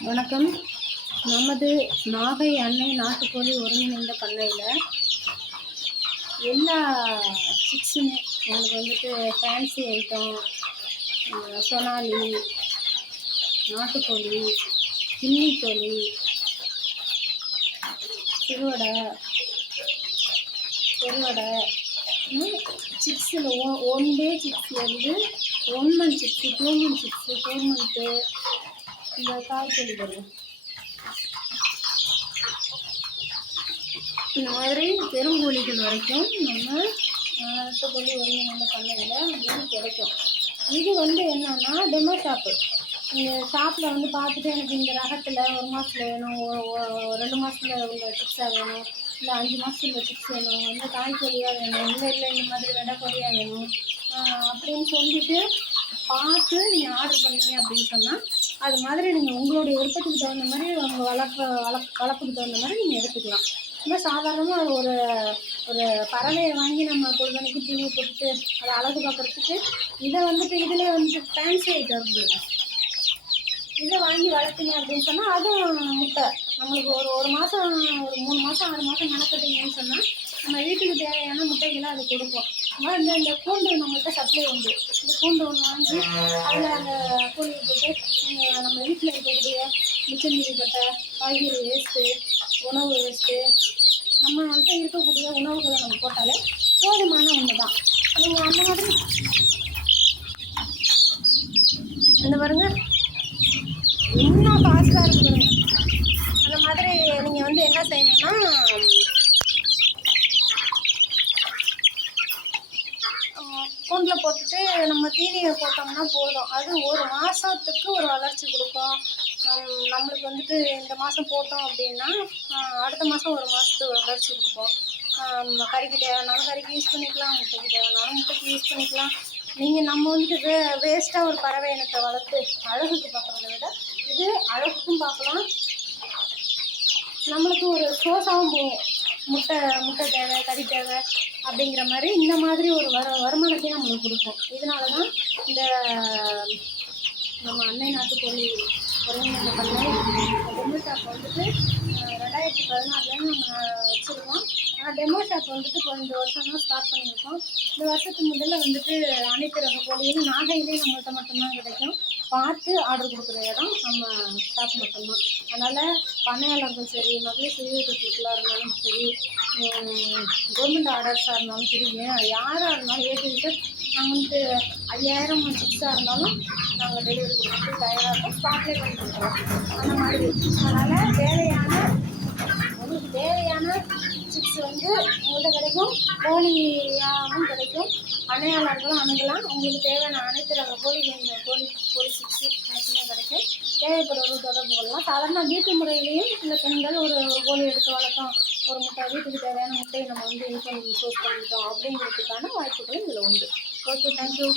வணக்கம். நமது நாகை அன்னை நாட்டுக்கோழி ஒருங்கிணைந்த பண்ணையில் எல்லா சிக்ஸுமே எங்களுக்கு வந்துட்டு ஃபேன்சி ஐட்டம் சொனாலி நாட்டுக்கோழி கிண்ணிக்கோழி சிறுவடை சிறுவடை சிக்ஸில் one day சிக்ஸ்லேருந்து one month six two month six four month இந்த காய்கறி வரும் இந்த மாதிரி பெருங்கோழிகள் வரைக்கும் நம்ம நாட்டுக்கோழி ஒருங்கிணைந்த பண்ணையில் இது கிடைக்கும். இது வந்து என்னென்னா டெமோ ஷாப்பு நீங்கள் ஷாப்பில் வந்து பார்த்துட்டு எனக்கு இந்த ரகத்தில் ஒரு மாதத்துல வேணும் ரெண்டு மாதத்துல உள்ள சிக்ஸாக வேணும் இல்லை அஞ்சு மாதத்தில் உள்ள சிக்ஸ் வேணும் இந்த காய்கறியாக வேணும் இல்லை இல்லை இந்த மாதிரி வெடைக்கொடியாக வேணும் அப்படின்னு சொல்லிட்டு பார்த்து நீங்கள் ஆர்டர் பண்ணீங்க அப்படின்னு சொன்னால் அது மாதிரி நீங்கள் உங்களுடைய விருப்பத்துக்கு தகுந்த மாதிரி உங்கள் வளர்ப்பு வளர்ப் வளர்ப்புக்கு தகுந்த மாதிரி நீங்கள் எடுத்துக்கலாம். சும்மா சாதாரணமாக ஒரு ஒரு பறவையை வாங்கி நம்ம குழந்தைக்கு தீவு போட்டு அதை அழகு பார்க்குறதுக்கு இதை வந்துட்டு இதில் வந்துட்டு ஃபேன்சி ஐட்டம் இருக்குதுங்க இதை வாங்கி வளர்த்தீங்க அப்படின்னு சொன்னால் அதுவும் முட்டை. நம்மளுக்கு ஒரு ஒரு மாதம் ஒரு மூணு மாதம் ஆறு மாதம் மெனக்கட்டிங்கன்னு சொன்னால் நம்ம வீட்டுக்கு தேவையான முட்டைகளை அது கொடுக்கும் ஆனால் இந்த இந்த கூண்டு நம்மள்கிட்ட சப்ளை உண்டு. இந்த கூண்டு ஒன்று வாங்கி அதில் அந்த கூண்டு போட்டு நம்ம வீட்டில் இருக்கக்கூடிய மிச்சம் மீறிப்பட்ட காய்கறி வேஸ்ட்டு உணவு வேஸ்ட்டு நம்மள்கிட்ட இருக்கக்கூடிய உணவுகளை நம்ம போட்டாலே போதுமான ஒன்று தான் நீங்கள் அந்த மாதிரி இந்த பாருங்க. இன்னும் பாஸ்டாக இருக்கு மாதிரி நீங்கள் வந்து என்ன செய்யணும்னா கூண்டில் போட்டுட்டு நம்ம தீனியை போட்டோம்னா போதும். அது ஒரு மாதத்துக்கு ஒரு வளர்ச்சி கொடுக்கும். நம்மளுக்கு வந்துட்டு இந்த மாதம் போட்டோம் அப்படின்னா அடுத்த மாதம் ஒரு மாதத்துக்கு வளர்ச்சி கொடுப்போம் ஹம், கறிக்கு தேவைனாலும் கறிக்கு யூஸ் பண்ணிக்கலாம் முட்டைக்கு தேவைனாலும் முட்டைக்கு யூஸ் பண்ணிக்கலாம். நீங்கள் நம்ம வந்துட்டு வே வேஸ்ட்டாக ஒரு பறவை இனத்தை வளர்த்து அழகுக்கு பார்க்குறத விட இது அழகுக்கும் பார்க்கலாம். நம்மளுக்கு ஒரு சோஸாகவும் போகும் முட்டை முட்டை தேவை கறி தேவை அப்படிங்கிற மாதிரி இந்த மாதிரி ஒரு வர வருமானத்தையும் நம்மளுக்கு கொடுக்கும் இதனால தான் இந்த நம்ம அன்னை நாட்டுக்கோழி ஒருங்கிணைந்த பண்ணை டெமோ ஷாப் வந்துட்டு ரெண்டாயிரத்தி பதினாறுலேருந்து நம்ம வச்சுருக்கோம். டெமோ ஷாப் வந்துட்டு இப்போ இந்த வருஷம் தான் ஸ்டார்ட் பண்ணியிருக்கோம். இந்த வருஷத்துக்கு முதல்ல வந்துட்டு அனைத்து ரக கோழியும் நாகையிலே நம்மள்கிட்ட மட்டும்தான் கிடைக்கும். பார்த்து ஆர்டர் கொடுக்குற இடம் நம்ம ஷாப் மட்டும்தான். அதனால் பண்ணையாளர்கள் சரி மகளிர் சுய தொழிலாக இருந்தாலும் சரி கவர்மெண்ட் ஆர்டர்ஸாக இருந்தாலும் சரி ஏன் யாராக இருந்தாலும் ஏ நாங்கள் வந்துட்டு ஐயாயிரம் சிக்ஸாக இருந்தாலும் நாங்கள் டெலிவரி கொடுக்கறதுக்கு தயாராக இருக்கோம். ஸ்பாட்லேயே பண்ணி கொடுக்குறோம் அந்த மாதிரி. அதனால் தேவையான உங்களுக்கு தேவையான சிக்ஸ் வந்து உங்கள்கிட்ட கிடைக்கும். கோழியாகவும் கிடைக்கும். அணையாளர்களும் அணுகலாம். உங்களுக்கு தேவையான அனைத்து ரக கோழி கோழி கோழி சிக்ஸு அனைத்துமே கிடைக்கும். தேவைப்படுறவர்கள் தொடர்பு கொள்ளலாம். சாதாரண வீட்டு முறையிலையும் இந்த பெண்கள் ஒரு ஒரு கோழி எடுத்து வளர்த்தோம். ஒரு முட்டை வீட்டுக்கு தேவையான முட்டையை நம்ம வந்து இன்கம் சோர்ஸ் பண்ணிட்டோம் அப்படிங்கிறதுக்கான வாய்ப்புகளும் இதில் உண்டு. Okay thank you